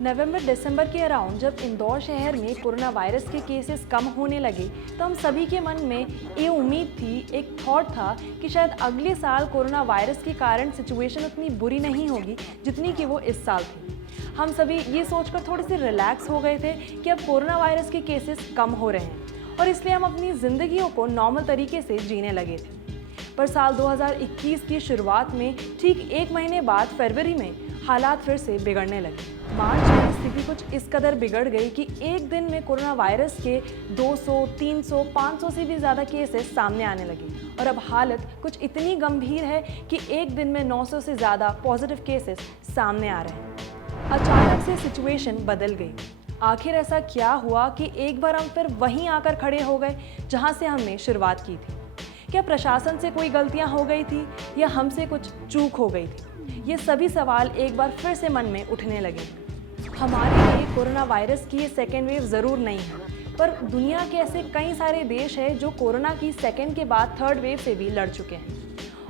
नवंबर दिसंबर के अराउंड जब इंदौर शहर में कोरोना वायरस के केसेस कम होने लगे तो हम सभी के मन में ये उम्मीद थी, एक थॉट था कि शायद अगले साल कोरोना वायरस के कारण सिचुएशन उतनी बुरी नहीं होगी जितनी कि वो इस साल थी। हम सभी ये सोचकर थोड़े से रिलैक्स हो गए थे कि अब कोरोना वायरस के केसेस कम हो रहे हैं और इसलिए हम अपनी ज़िंदगियों को नॉर्मल तरीके से जीने लगे थे। पर साल 2021 की शुरुआत में ठीक एक महीने बाद फरवरी में हालात फिर से बिगड़ने लगे। मार्च में स्थिति कुछ इस कदर बिगड़ गई कि एक दिन में कोरोना वायरस के 200, 300, 500 से भी ज़्यादा केसेस सामने आने लगे और अब हालत कुछ इतनी गंभीर है कि एक दिन में 900 से ज़्यादा पॉजिटिव केसेस सामने आ रहे हैं। अचानक से सिचुएशन बदल गई। आखिर ऐसा क्या हुआ कि एक बार हम फिर वहीं आकर खड़े हो गए जहां से हमने शुरुआत की थी? क्या प्रशासन से कोई गलतियां हो गई थी या हमसे कुछ चूक हो गई थी? ये सभी सवाल एक बार फिर से मन में उठने लगे। हमारे लिए कोरोना वायरस की ये सेकेंड वेव ज़रूर नहीं है, पर दुनिया के ऐसे कई सारे देश हैं जो कोरोना की सेकेंड के बाद थर्ड वेव से भी लड़ चुके हैं।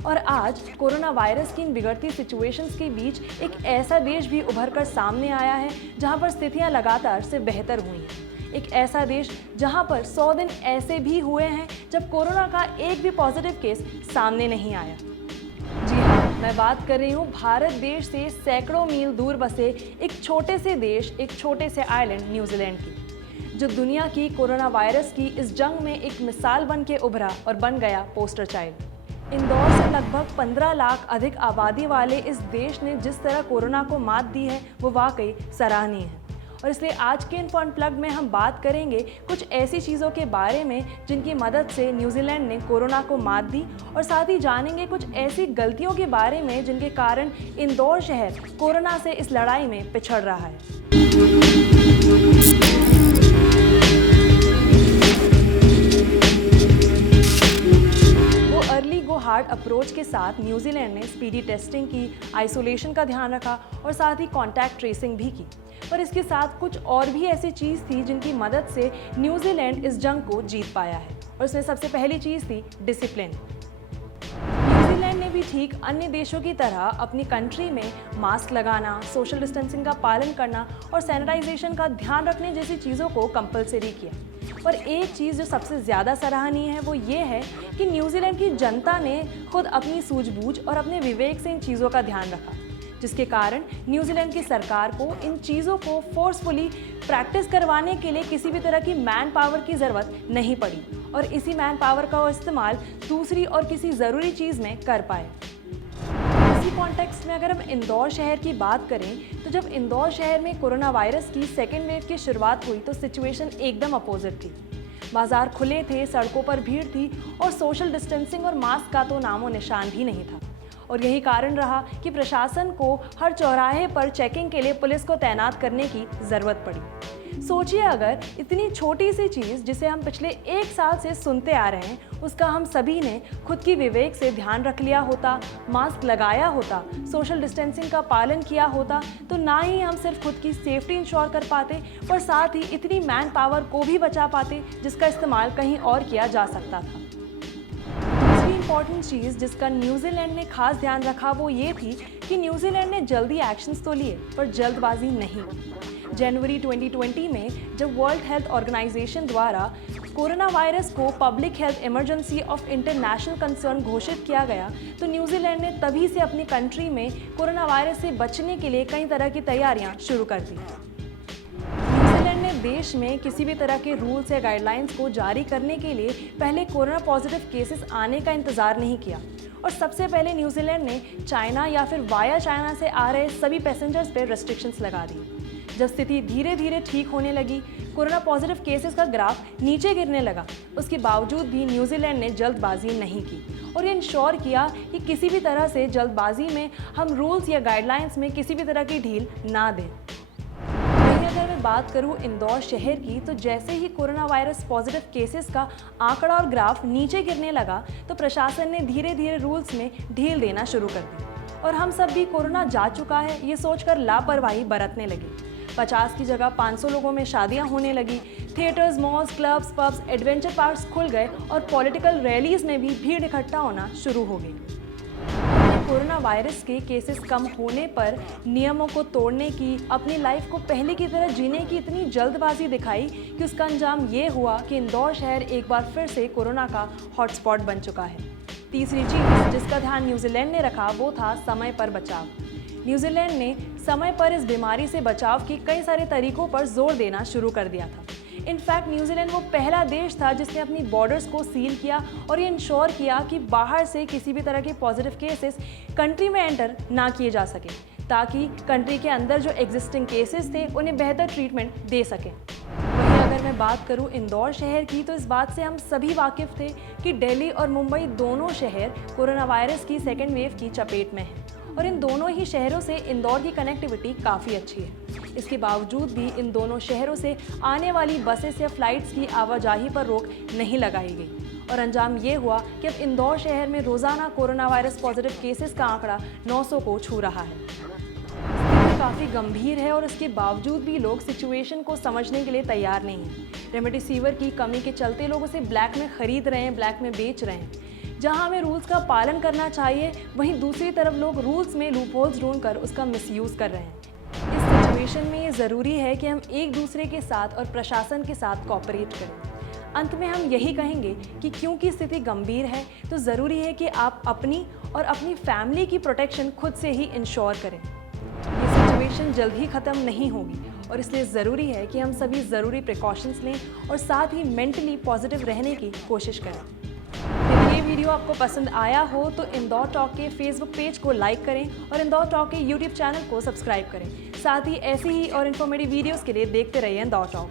और आज कोरोना वायरस की इन बिगड़ती सिचुएशंस के बीच एक ऐसा देश भी उभर कर सामने आया है जहां पर स्थितियां लगातार से बेहतर हुई हैं। एक ऐसा देश जहां पर 100 दिन ऐसे भी हुए हैं जब कोरोना का एक भी पॉजिटिव केस सामने नहीं आया। जी हाँ, मैं बात कर रही हूँ भारत देश से सैकड़ों मील दूर बसे एक छोटे से देश, एक छोटे से आइलैंड न्यूजीलैंड की, जो दुनिया की कोरोना वायरस की इस जंग में एक मिसाल बन के उभरा और बन गया पोस्टर चाइल्ड। इंदौर से लगभग 15 लाख अधिक आबादी वाले इस देश ने जिस तरह कोरोना को मात दी है वो वाकई सराहनीय है। और इसलिए आज के इन्फो अनप्लग्ड में हम बात करेंगे कुछ ऐसी चीज़ों के बारे में जिनकी मदद से न्यूजीलैंड ने कोरोना को मात दी, और साथ ही जानेंगे कुछ ऐसी गलतियों के बारे में जिनके कारण इंदौर शहर कोरोना से इस लड़ाई में पिछड़ रहा है। अर्ली गो हार्ड अप्रोच के साथ न्यूजीलैंड ने स्पीडी टेस्टिंग की, आइसोलेशन का ध्यान रखा और साथ ही कॉन्टैक्ट ट्रेसिंग भी की। पर इसके साथ कुछ और भी ऐसी चीज़ थी जिनकी मदद से न्यूजीलैंड इस जंग को जीत पाया है, और उसमें सबसे पहली चीज़ थी डिसिप्लिन। न्यूजीलैंड ने भी ठीक अन्य देशों की तरह अपनी कंट्री में मास्क लगाना, सोशल डिस्टेंसिंग का पालन करना और सैनिटाइजेशन का ध्यान रखने जैसी चीज़ों को कंपलसरी किया। पर एक चीज़ जो सबसे ज़्यादा सराहनीय है वो ये है कि न्यूजीलैंड की जनता ने खुद अपनी सूझबूझ और अपने विवेक से इन चीज़ों का ध्यान रखा, जिसके कारण न्यूजीलैंड की सरकार को इन चीज़ों को फोर्सफुली प्रैक्टिस करवाने के लिए किसी भी तरह की मैन पावर की ज़रूरत नहीं पड़ी, और इसी मैन पावर का इस्तेमाल दूसरी और किसी ज़रूरी चीज़ में कर पाए। इसी कॉन्टेक्स्ट में अगर हम इंदौर शहर की बात करें तो जब इंदौर शहर में कोरोना वायरस की सेकेंड वेव की शुरुआत हुई तो सिचुएशन एकदम अपोजिट थी। बाजार खुले थे, सड़कों पर भीड़ थी और सोशल डिस्टेंसिंग और मास्क का तो नामो निशान भी नहीं था। और यही कारण रहा कि प्रशासन को हर चौराहे पर चेकिंग के लिए पुलिस को तैनात करने की ज़रूरत पड़ी। सोचिए, अगर इतनी छोटी सी चीज़ जिसे हम पिछले एक साल से सुनते आ रहे हैं उसका हम सभी ने खुद की विवेक से ध्यान रख लिया होता, मास्क लगाया होता, सोशल डिस्टेंसिंग का पालन किया होता, तो ना ही हम सिर्फ खुद की सेफ्टी इंश्योर कर पाते पर साथ ही इतनी मैन पावर को भी बचा पाते जिसका इस्तेमाल कहीं और किया जा सकता था। इंपॉर्टेंट चीज़ जिसका न्यूजीलैंड ने खास ध्यान रखा वो ये थी कि न्यूजीलैंड ने जल्दी एक्शंस तो लिए पर जल्दबाजी नहीं की। जनवरी 2020 में जब वर्ल्ड हेल्थ ऑर्गेनाइजेशन द्वारा कोरोना वायरस को public health emergency of international concern घोषित किया गया तो न्यूजीलैंड ने तभी से अपनी कंट्री में कोरोना वायरस से बचने के लिए कई तरह की तैयारियां शुरू कर दी। न्यूजीलैंड ने देश में किसी भी तरह के रूल्स या गाइडलाइंस को जारी करने के लिए पहले कोरोना पॉजिटिव केसेस आने का इंतज़ार नहीं किया, और सबसे पहले न्यूजीलैंड ने चाइना या फिर वाया चाइना से आ रहे सभी पैसेंजर्स पर रेस्ट्रिक्शंस लगा दी। जब स्थिति धीरे धीरे ठीक होने लगी, कोरोना पॉजिटिव केसेस का ग्राफ नीचे गिरने लगा, उसके बावजूद भी न्यूजीलैंड ने जल्दबाजी नहीं की और ये इंश्योर किया कि किसी भी तरह से जल्दबाजी में हम रूल्स या गाइडलाइंस में किसी भी तरह की ढील ना दें। अगर मैं बात करूं इंदौर शहर की, तो जैसे ही कोरोना वायरस पॉजिटिव केसेस का आंकड़ा और ग्राफ नीचे गिरने लगा तो प्रशासन ने धीरे धीरे रूल्स में ढील देना शुरू कर दी, और हम सब भी कोरोना जा चुका है ये सोचकर लापरवाही बरतने लगे। 50 की जगह 500 लोगों में शादियां होने लगी, theatres, malls, clubs, pubs, adventure parks खुल गए और पॉलिटिकल रैलीज में भी भीड़ इकट्ठा होना शुरू हो गई। कोरोना वायरस के केसेस कम होने पर नियमों को तोड़ने की, अपनी लाइफ को पहले की तरह जीने की इतनी जल्दबाजी दिखाई कि उसका अंजाम ये हुआ कि इंदौर शहर एक बार फिर से कोरोना का हॉटस्पॉट बन चुका है। तीसरी चीज़ जिसका ध्यान न्यूजीलैंड ने रखा वो था समय पर बचाव। न्यूजीलैंड ने समय पर इस बीमारी से बचाव के कई सारे तरीकों पर जोर देना शुरू कर दिया था। इनफैक्ट न्यूजीलैंड वो पहला देश था जिसने अपनी बॉर्डर्स को सील किया और ये इंश्योर किया कि बाहर से किसी भी तरह के पॉजिटिव केसेस कंट्री में एंटर ना किए जा सके, ताकि कंट्री के अंदर जो एग्जिस्टिंग केसेस थे उन्हें बेहतर ट्रीटमेंट दे सकें। वहीं अगर मैं बात करूं इंदौर शहर की, तो इस बात से हम सभी वाकिफ़ थे कि दिल्ली और मुंबई दोनों शहर कोरोना वायरस की सेकेंड वेव की चपेट में हैं और इन दोनों ही शहरों से इंदौर की कनेक्टिविटी काफ़ी अच्छी है। इसके बावजूद भी इन दोनों शहरों से आने वाली बसेस या फ्लाइट्स की आवाजाही पर रोक नहीं लगाई गई और अंजाम ये हुआ कि अब इंदौर शहर में रोज़ाना कोरोना वायरस पॉजिटिव केसेस का आंकड़ा 900 को छू रहा है। स्थिति काफ़ी गंभीर है और इसके बावजूद भी लोग सिचुएशन को समझने के लिए तैयार नहीं हैं। रेमडेसिविर की कमी के चलते लोग उसे ब्लैक में खरीद रहे हैं, ब्लैक में बेच रहे हैं। जहां हमें रूल्स का पालन करना चाहिए, वहीं दूसरी तरफ लोग रूल्स में लूपहोल्स ढूंढकर उसका मिसयूज़ कर रहे हैं। इस सिचुएशन में ये ज़रूरी है कि हम एक दूसरे के साथ और प्रशासन के साथ कोऑपरेट करें। अंत में हम यही कहेंगे कि क्योंकि स्थिति गंभीर है तो ज़रूरी है कि आप अपनी और अपनी फैमिली की प्रोटेक्शन खुद से ही इंश्योर करें। ये सिचुएशन जल्द ही ख़त्म नहीं होगी और इसलिए ज़रूरी है कि हम सभी ज़रूरी प्रिकॉशंस लें और साथ ही मेंटली पॉजिटिव रहने की कोशिश करें। यदि ये वीडियो आपको पसंद आया हो तो इंदौर टॉक के फेसबुक पेज को लाइक करें और इंदौर टॉक के यूट्यूब चैनल को सब्सक्राइब करें। साथ ही ऐसी ही और इन्फॉर्मेटिव वीडियोस के लिए देखते रहिए इंदौर टॉक।